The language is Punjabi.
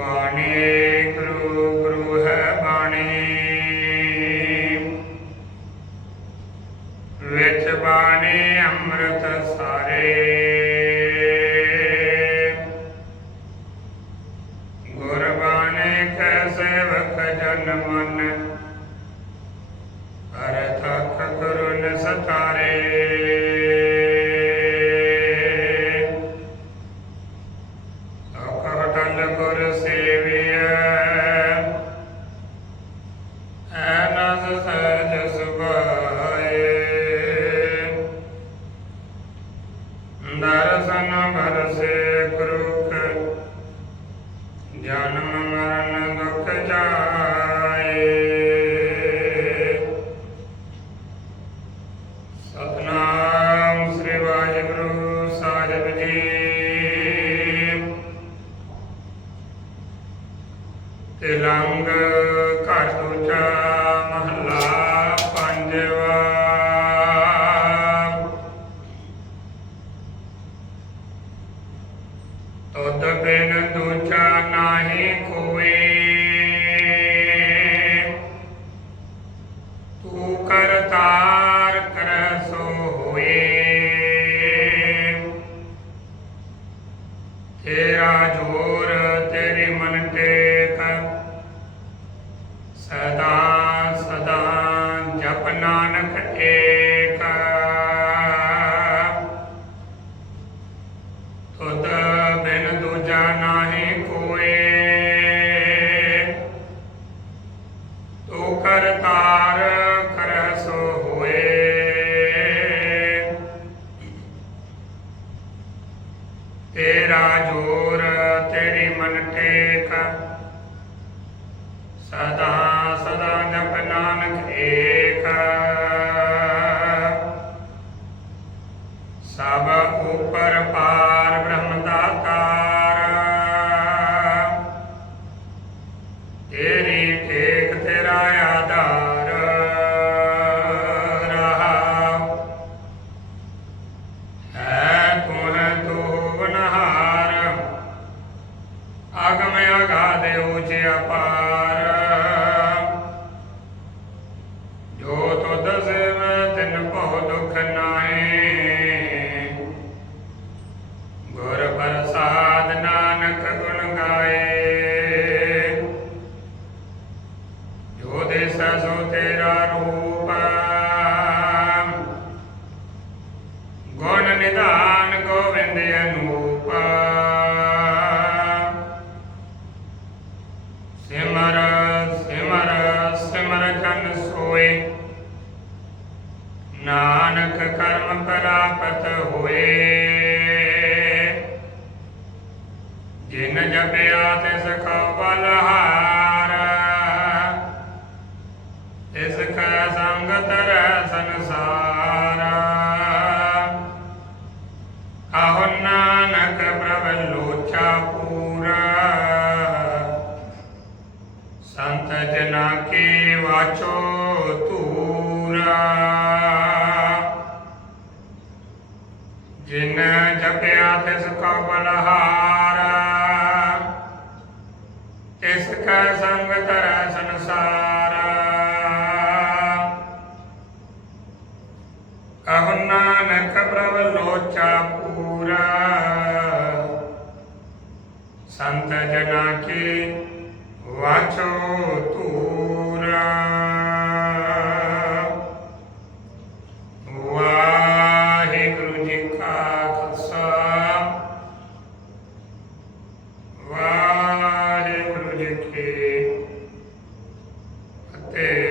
ਬਾਣੀ ਗੁਰੂ ਗੁਰੂ ਹੈ ਬਾਣੀ। ਵਿੱਚ ਬਾਣੀ ਅੰਮ੍ਰਿਤ ਸਾਰੇ। ਗੁਰਬਾਣੀ ਕੈ ਸੇਵਕ ਜਨ ਮਨ ਦਰਸ਼ਨ ਬਰਸੇ ਕਰਤਾਰ ਕਰ ਸੋ ਹੋਏ। ਤੇਰਾ ਜੋਰ ਤੇਰੀ ਮਨ ਟੇਕ ਸਦਾ ਸਦਾ ਜਪ ਨਾਨਕ ਏਕ। ਅਗਮ ਅਗਾਧ ਉਚ ਅਪਾਰ ਜੋ ਤੁਧ ਸੇਵ ਤਿਨ ਭਉ ਦੁਖ ਨਾਹੀ ਗੁਰ ਪ੍ਰਸਾਦ ਨਾਨਕ ਗੁਣ ਗਾਏ। ਜੋ ਦੇਸ ਸੋ ਤੇਰਾ ਰੂਪ ਗੁਣ ਨਿਧਾਨ ਗੋਵਿੰਦ ਅਨੂਪ। ਜਪਿਆ ਤਿਸ ਕਉ ਬਲਹਾਰ। ਤਿਸ ਕੈ ਸੰਗ ਤਰੈ ਸੰਸਾਰ। ਆਹੋ ਨਾਨਕ ਪ੍ਰਭ ਲੋਚਾ ਪੂਰਾ। ਸੰਤ ਜਨਾ ਕੇ ਵਾਚੋ ਤੂਰਾ ਜਿਨ ਜਪਿਆ ਤਿਸ ਕੋ ਬਲਹਾਰ ਤਿਸ ਕਾ ਸੰਗ ਤਰੈ ਸੰਸਾਰ। ਕਹੁ ਨਾਨਕ ਪ੍ਰਭ ਲੋਚਾ ਪੂਰਾ। ਸੰਤ ਜਨਾ ਕੀ えー